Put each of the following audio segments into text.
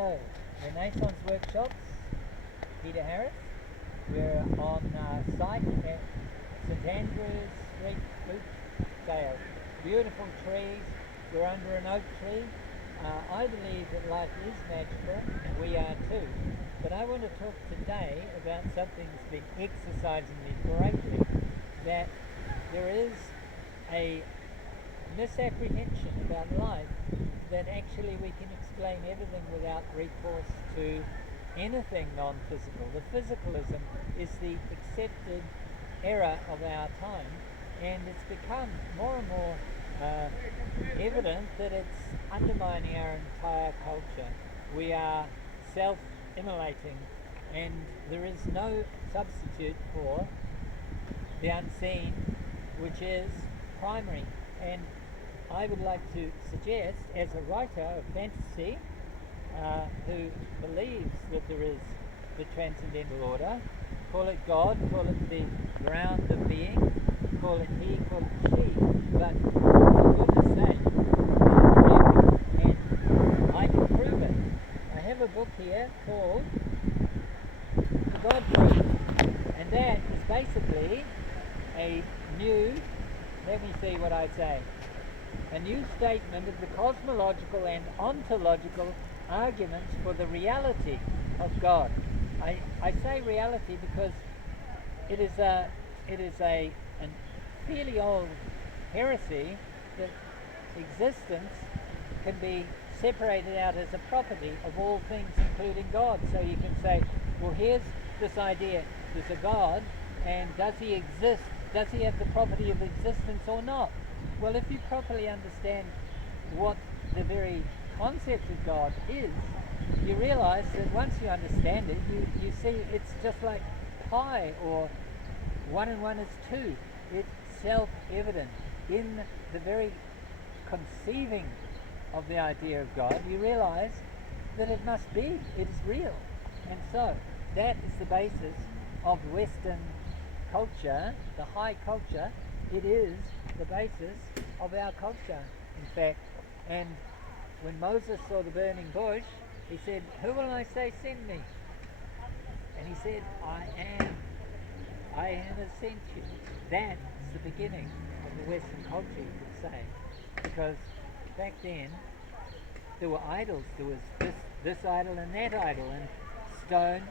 So, Renaissance Workshops, Peter Harris. We're on site at St Andrew's Street Boot Sale. Beautiful trees. We're under an oak tree. I believe that life is magical, and we are too. But I want to talk today about something that's been exercising me greatly, that there is a misapprehension about life that actually we can explain everything without recourse to anything non-physical. The physicalism is the accepted error of our time, and it's become more and more evident that it's undermining our entire culture. We are self-immolating, and there is no substitute for the unseen, which is primary. And I would like to suggest, as a writer of fantasy who believes that there is the transcendental order, call it God, call it the ground of being, call it he, call it she, but for goodness sake, and I can prove it. I have a book here called The God Proof, and that is basically a new, let me see what I'd say, a new statement of the cosmological and ontological arguments for the reality of God. I say reality because it is a fairly old heresy that existence can be separated out as a property of all things, including God. So you can say, well, here's this idea: there's a God, and does he exist? Does he have the property of existence or not? Well, if you properly understand what the very concept of God is, you realize that once you understand it, you see it's just like pi, or 1 and 1 is 2. It's self-evident. In the very conceiving of the idea of God, you realize that it must be, it is real. And so that is the basis of Western culture, the high culture. It is the basis of our culture, in fact. And when Moses saw the burning bush, he said, "Who will I say send me?" And he said, I have sent you. That's the beginning of the Western culture, you could say. Because back then, there were idols. There was this idol and that idol, and stone.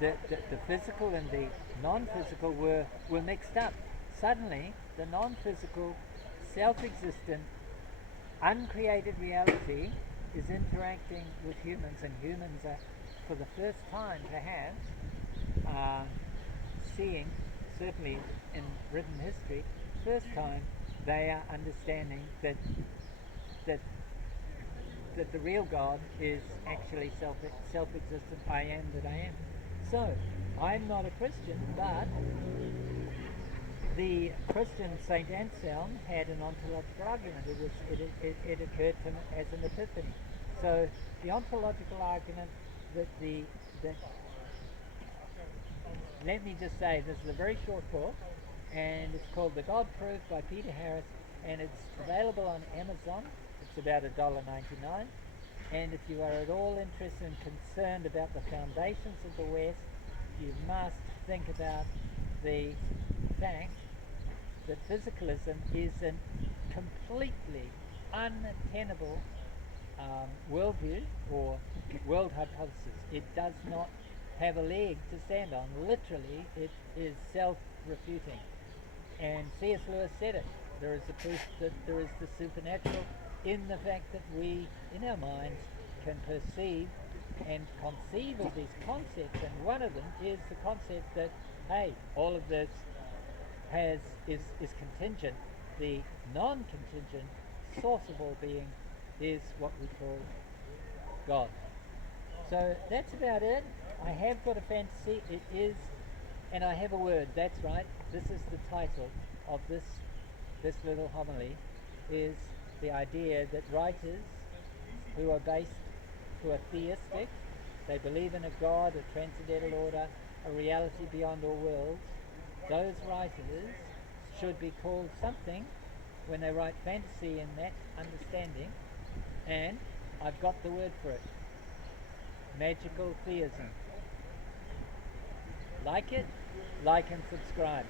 The physical and the non-physical were mixed up. Suddenly, the non-physical, self-existent, uncreated reality is interacting with humans, and humans are, for the first time perhaps, seeing, certainly in written history, first time they are understanding that the real God is actually self-existent. I am that I am. So, I'm not a Christian, but the Christian Saint Anselm had an ontological argument. It occurred to him as an epiphany. So the ontological argument that let me just say, this is a very short book, and it's called The God Proof by Peter Harris, and it's available on Amazon. It's about $1.99. And if you are at all interested and concerned about the foundations of the West, you must think about the fact that physicalism is a completely untenable worldview or world hypothesis. It does not have a leg to stand on. Literally, it is self-refuting. And C.S. Lewis said it. There is the proof that there is the supernatural in the fact that we, in our minds, can perceive and conceive of these concepts. And one of them is the concept that, hey, all of this is contingent. The non-contingent source of all being is what we call God. So that's about it. I have got a fantasy. It is, and I have a word. That's right. This is the title of this little homily, is the idea that writers who are theistic, they believe in a God, a transcendental order, a reality beyond all worlds. Those writers should be called something when they write fantasy in that understanding, and I've got the word for it: Magical Theism. Like it, like and subscribe.